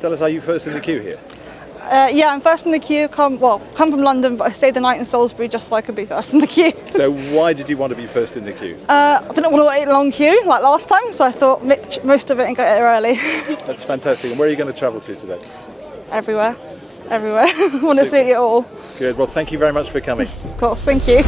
Tell us, are you first in the queue here? Yeah, I'm first in the queue. Come from London, but I stayed the night in Salisbury just so I could be first in the queue. So why did you want to be first in the queue? I didn't want to wait a long queue like last time, so I thought make most of it and get there early. That's fantastic. And where are you going to travel to today? Everywhere. I want to see it all. Good. Well, thank you very much for coming. Of course, thank you.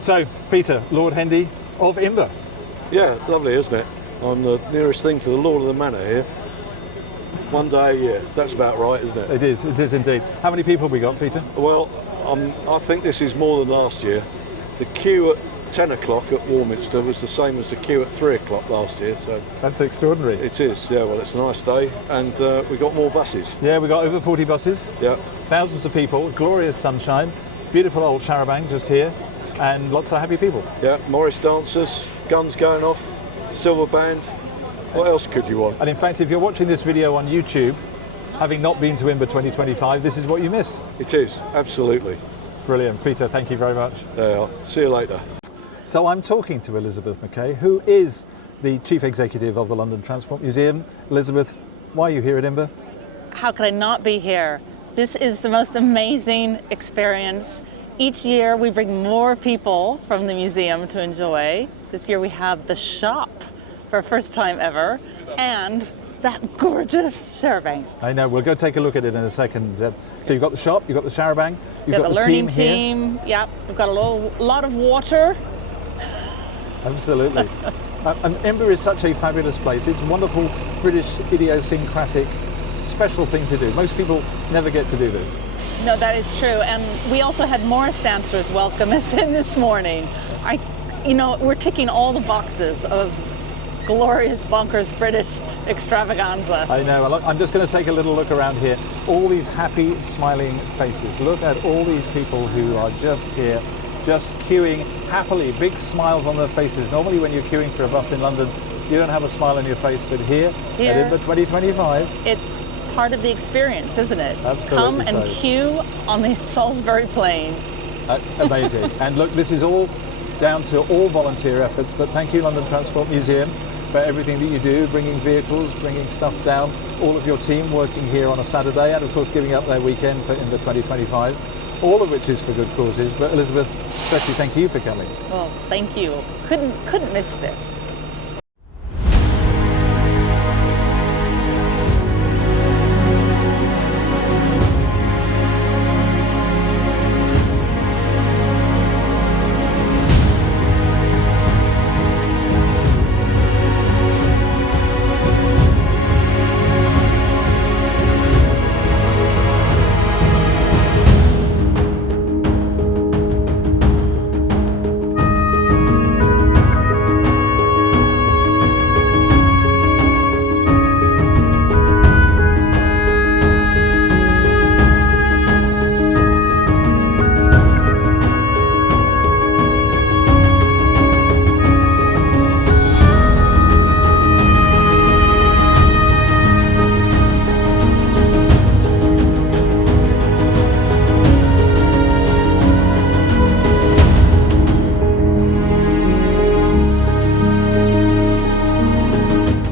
So, Peter, Lord Hendy of Imber. Yeah, lovely, isn't it? I'm the nearest thing to the Lord of the Manor here. One day a year, that's about right, isn't it? It is indeed. How many people have we got, Peter? Well, I think this is more than last year. The queue at 10 o'clock at Warminster was the same as the queue at 3 o'clock last year, so... That's extraordinary. It is, yeah, well, it's a nice day, and we got more buses. Yeah, we got over 40 buses, Yeah, thousands of people, glorious sunshine, beautiful old charabanc just here, and lots of happy people. yeah, Morris dancers, guns going off, silver band. What else could you want? And in fact, if you're watching this video on YouTube, having not been to Imber 2025, this is what you missed. It is, absolutely. Brilliant. Peter, thank you very much. There you are. See you later. So I'm talking to Elizabeth Mackay, who is the Chief Executive of the London Transport Museum. Elizabeth, why are you here at Imber? How could I not be here? This is the most amazing experience. Each year we bring more people from the museum to enjoy. This year we have the shop for first time ever, and that gorgeous charabanc. I know, we'll go take a look at it in a second. So you've got the shop, you've got the charabanc, you've got the the learning team here. Yep, we've got a lot of water. Absolutely. And Imber is such a fabulous place. It's a wonderful British idiosyncratic special thing to do. Most people never get to do this. No, that is true. And we also had Morris dancers welcome us in this morning. We're ticking all the boxes of glorious, bonkers British extravaganza. I know. I'm just going to take a little look around here. All these happy, smiling faces. Look at all these people who are just here, just queuing happily, big smiles on their faces. Normally when you're queuing for a bus in London, you don't have a smile on your face, but here at Imber 2025. It's part of the experience, isn't it? Absolutely. Come and queue on the Salisbury Plain. Amazing. And look, this is all down to all volunteer efforts, but thank you London Transport Museum for everything that you do, bringing vehicles, bringing stuff down, all of your team working here on a Saturday, and of course giving up their weekend for Imber 2025, all of which is for good causes. But Elizabeth, especially thank you for coming. Well, thank you. Couldn't miss this.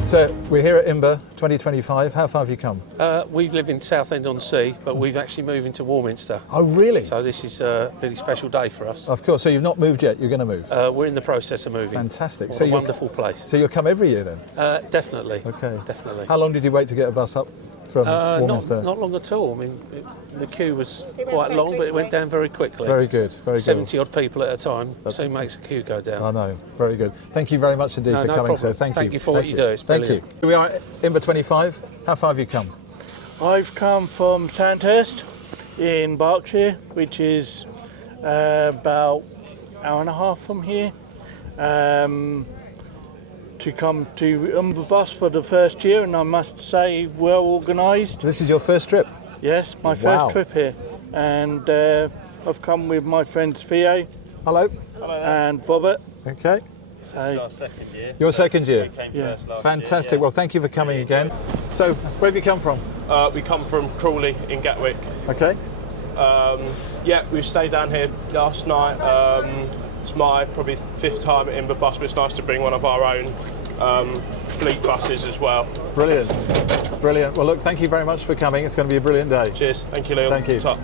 So we're here at Imber 2025. How far have you come? We live in Southend-on-Sea, but we've actually moved into Warminster. Oh, really? So this is a really special day for us. Of course. So you've not moved yet. You're going to move. We're in the process of moving. Fantastic. What a wonderful place. So you'll come every year then? Definitely. Okay. Definitely. How long did you wait to get a bus up from Warminster? Not long at all. I mean, the queue was quite long, but it went down very quickly. Very good. Very good. 70 odd people at a time soon makes a queue go down. I know. Very good. Thank you very much indeed for No coming, problem. sir. Thank you. Thank you for what you do. It's Thank brilliant. you. Here we are at Imber 25. How far have you come? I've come from Sandhurst in Berkshire, which is about an hour and a half from here, to come to Imberbus for the first year, and I must say, well organised. This is your first trip? Yes, my Wow. first trip here, and I've come with my friends Theo Hello. and Robert. Okay. This is our second year. Your second year? We came Yeah. first last Fantastic. year. Well, thank you for coming again. So, where have you come from? We come from Crawley in Gatwick. Okay. We stayed down here last night. It's my probably fifth time at Imberbus, but it's nice to bring one of our own fleet buses as well. Brilliant. Brilliant. Well, look, thank you very much for coming. It's going to be a brilliant day. Cheers. Thank you, Liam. Thank you. Top.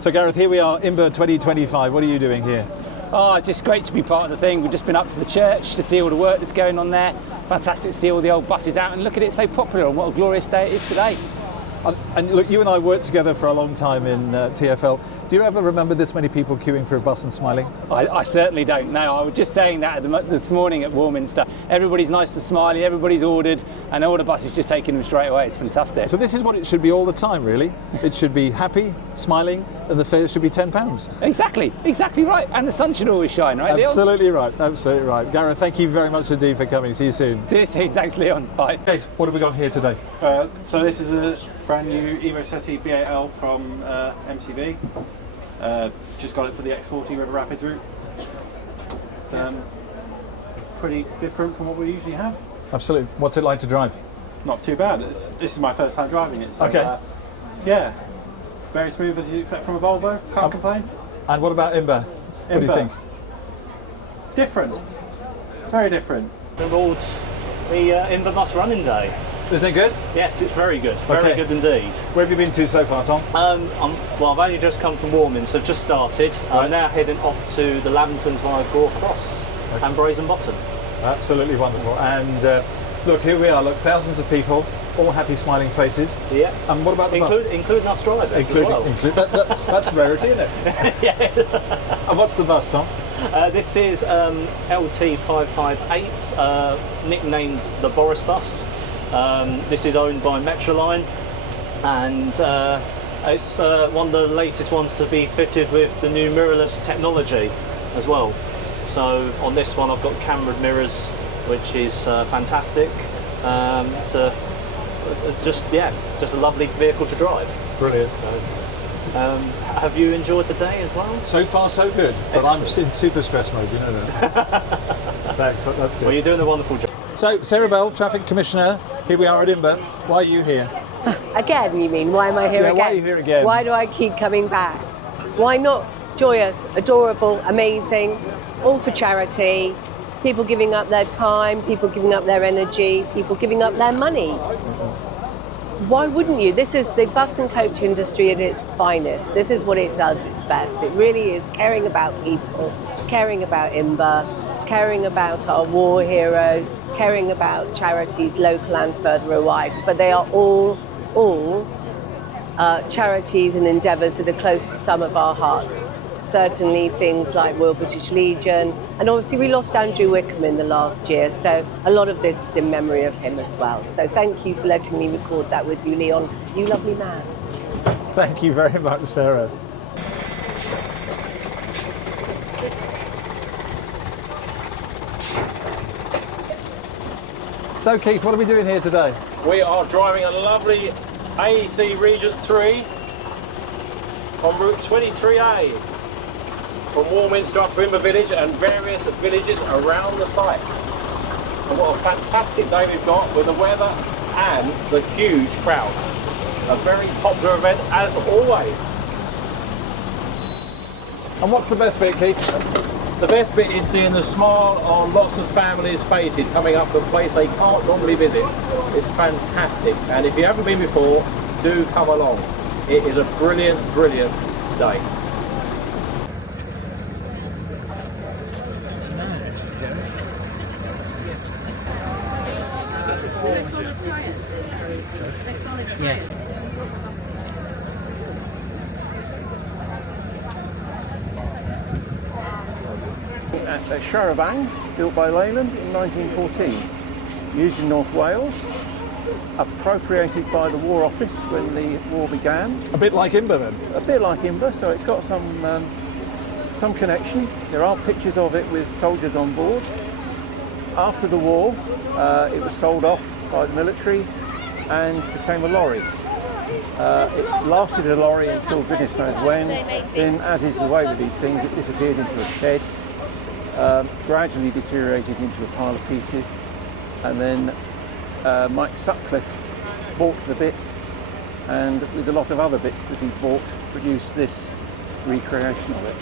So, Gareth, here we are, Imber 2025. What are you doing here? Oh, it's just great to be part of the thing. We've just been up to the church to see all the work that's going on there. Fantastic to see all the old buses out and look at it so popular and what a glorious day it is today. And look, you and I worked together for a long time in TfL. Do you ever remember this many people queuing for a bus and smiling? I certainly don't. No, I was just saying that this morning at Warminster. Everybody's nice and smiley, everybody's ordered, and all the buses just taking them straight away. It's fantastic. So this is what it should be all the time, really. It should be happy, smiling, and the fare should be £10. Exactly right. And the sun should always shine, right, Leon? Absolutely right. Gareth, thank you very much indeed for coming. See you soon. See you soon. Thanks, Leon. Bye. Okay, what have we got here today? So this is a brand new Evo SETI B8L from MTV. Just got it for the X40 River Rapids route. It's pretty different from what we usually have. Absolutely. What's it like to drive? Not too bad. This is my first time driving it. So, Okay. Yeah, very smooth as you expect from a Volvo. Can't complain. And what about Imber? What do you think? Different. Very different. Towards the Imberbus running day. Isn't it good? Yes, it's very good. Okay. Very good indeed. Where have you been to so far, Tom? Well, I've only just come from Warminster, so I've just started. Right. I'm now heading off to the Lavingtons via Gore Cross and Brazen Bottom. Absolutely wonderful. And look, here we are. Look, thousands of people, all happy, smiling faces. Yeah. And what about the bus? Including us drivers as well. That's rarity, isn't it? Yeah. And what's the bus, Tom? This is LT558, nicknamed the Boris Bus. This is owned by Metroline, and it's one of the latest ones to be fitted with the new mirrorless technology as well. So on this one I've got cambered mirrors, which is fantastic. Just a lovely vehicle to drive. Brilliant. So, have you enjoyed the day as well? So far, so good. But Excellent. I'm in super stress mode, you know that. Thanks, that's good. Well, you're doing a wonderful job. So, Sarah Bell, Traffic Commissioner, here we are at Imber. Why are you here? Again, you mean? Why am I here Yeah, again? why are you here again? Why do I keep coming back? Why not joyous, adorable, amazing, all for charity, people giving up their time, people giving up their energy, people giving up their money. Why wouldn't you? This is the bus and coach industry at its finest. This is what it does its best. It really is caring about people, caring about Imber, caring about our war heroes, caring about charities local and further wide. But they are all charities and endeavours that are close to some of our hearts. Certainly things like Royal British Legion, and obviously we lost Andrew Wickham in the last year, so a lot of this is in memory of him as well. So thank you for letting me record that with you, Leon. You lovely man. Thank you very much, Sarah. So Keith, what are we doing here today? We are driving a lovely AEC Region 3 on Route 23A from Warminster up to Imber Village and various villages around the site. And what a fantastic day we've got with the weather and the huge crowds. A very popular event as always. And what's the best bit, Keith? The best bit is seeing the smile on lots of families' faces coming up to a place they can't normally visit. It's fantastic, and if you haven't been before, do come along. It is a brilliant, brilliant day. Yes. At a Charavan built by Leyland in 1914, used in North Wales, appropriated by the War Office when the war began. A bit like Imber then? A bit like Imber, so it's got some connection. There are pictures of it with soldiers on board. After the war, it was sold off by the military and became a lorry. It lasted a lorry until goodness knows when. Then, as is the way with these things, it disappeared into a shed, gradually deteriorated into a pile of pieces, and then Mike Sutcliffe bought the bits, and with a lot of other bits that he bought, produced this recreation of it.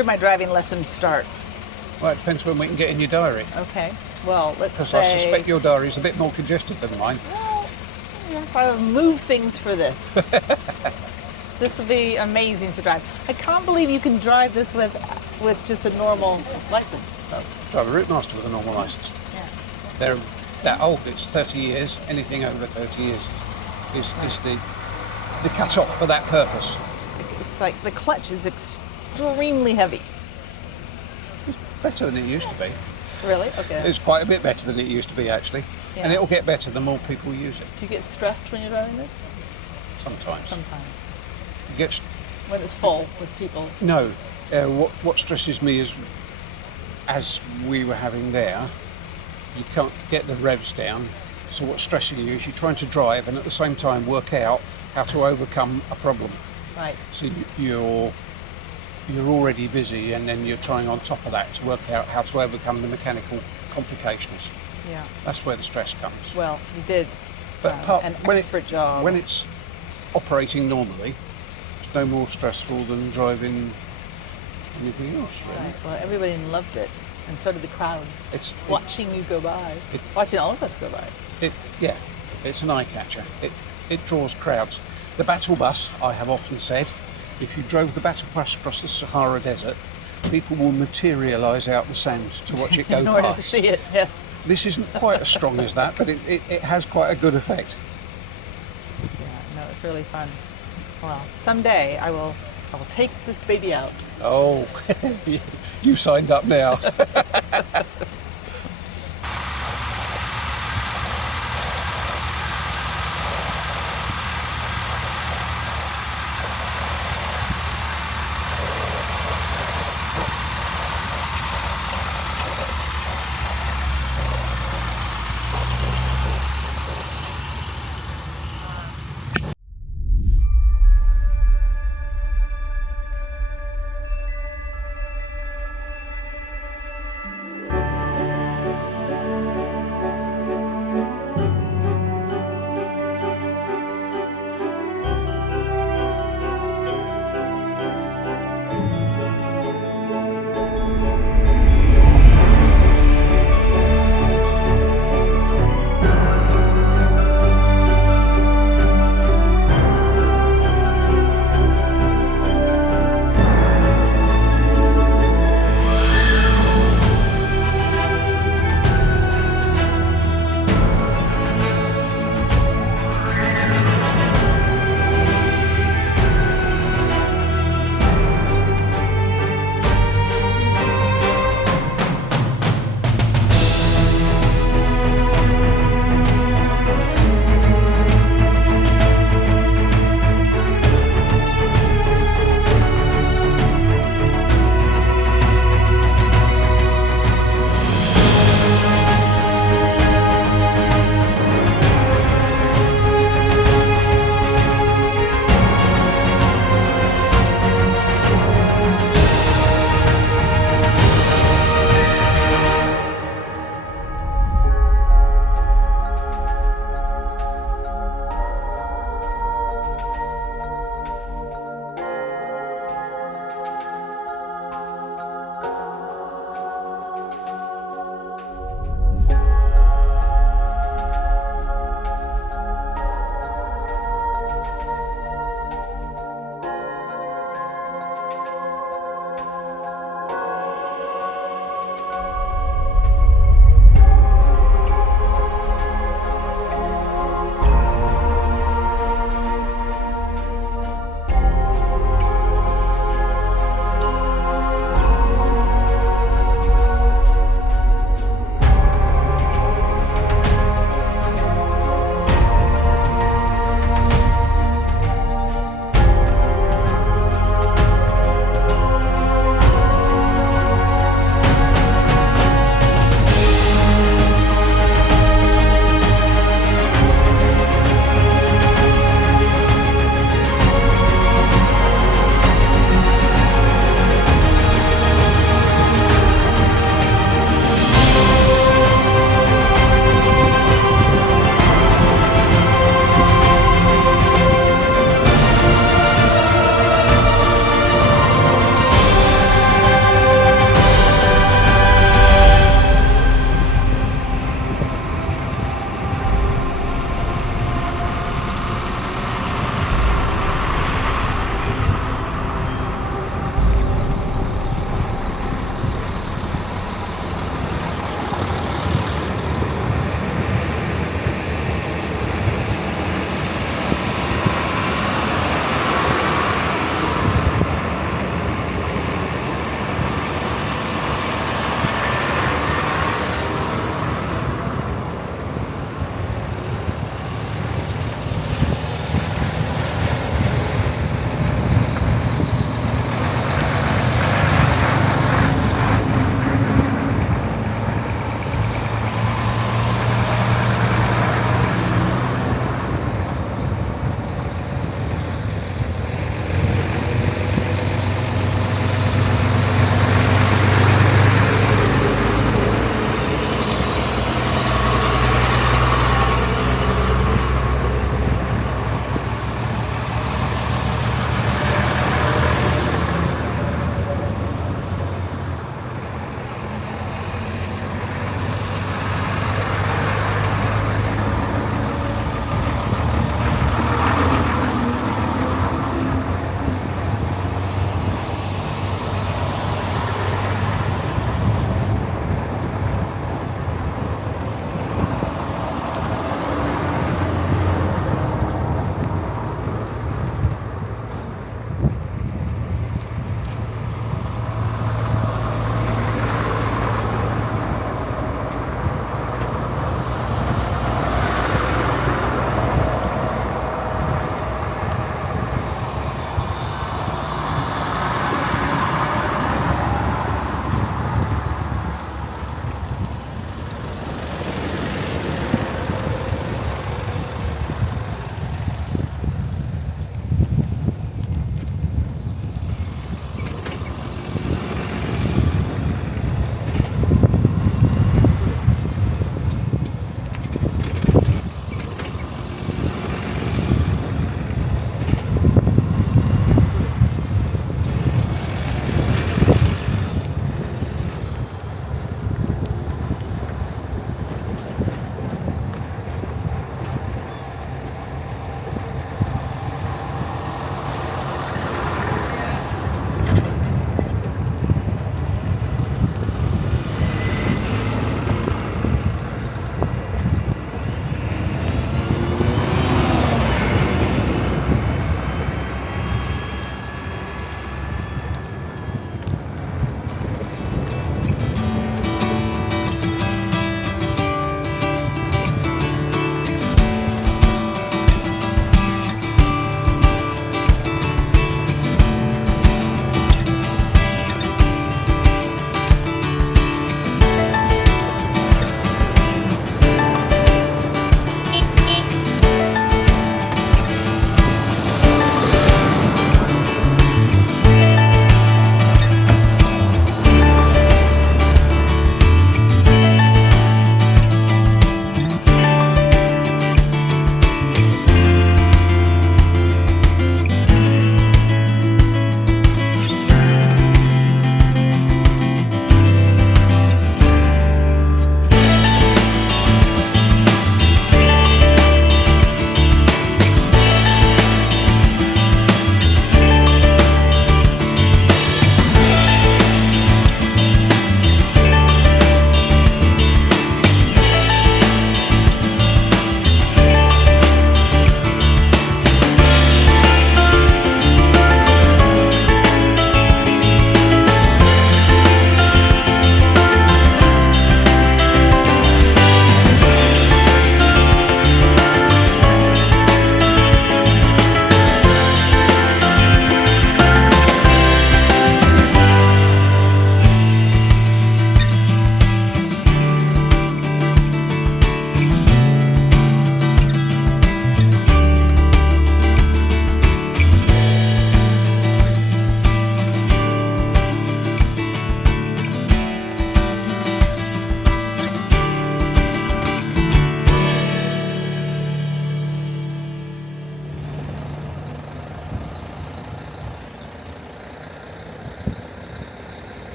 do my driving lessons start? Well, it depends when we can get in your diary. Okay. Well, let's Because say... I suspect your diary is a bit more congested than mine. Well, yes, I will move things for this. This will be amazing to drive. I can't believe you can drive this with just a normal license. Drive a Route Master with a normal licence. Yeah. They're that old. It's 30 years. Anything over 30 years is the cut-off for that purpose. It's like the clutch is extremely heavy. Better than it used to be. Really? Okay. It's quite a bit better than it used to be, actually. Yeah. And it'll get better the more people use it. Do you get stressed when you're driving this? Sometimes. Sometimes. You get When it's full with people? No. What stresses me is, as we were having there, you can't get the revs down. So what's stressing you is you're trying to drive and at the same time work out how to overcome a problem. Right. So you're already busy, and then you're trying on top of that to work out how to overcome the mechanical complications. Yeah. That's where the stress comes. Well, you did But an expert job. When it's operating normally, it's no more stressful than driving anything else, really. Right. Well, everybody loved it, and so did the crowds. Watching you go by, watching all of us go by. Yeah, it's an eye catcher. It draws crowds. The battle bus, I have often said, if you drove the battle bus across the Sahara Desert, people will materialise out the sand to watch it go In order past. to see it, yes. This isn't quite as strong as that, but it has quite a good effect. Yeah, no, it's really fun. Well, someday I will take this baby out. Oh, you signed up now.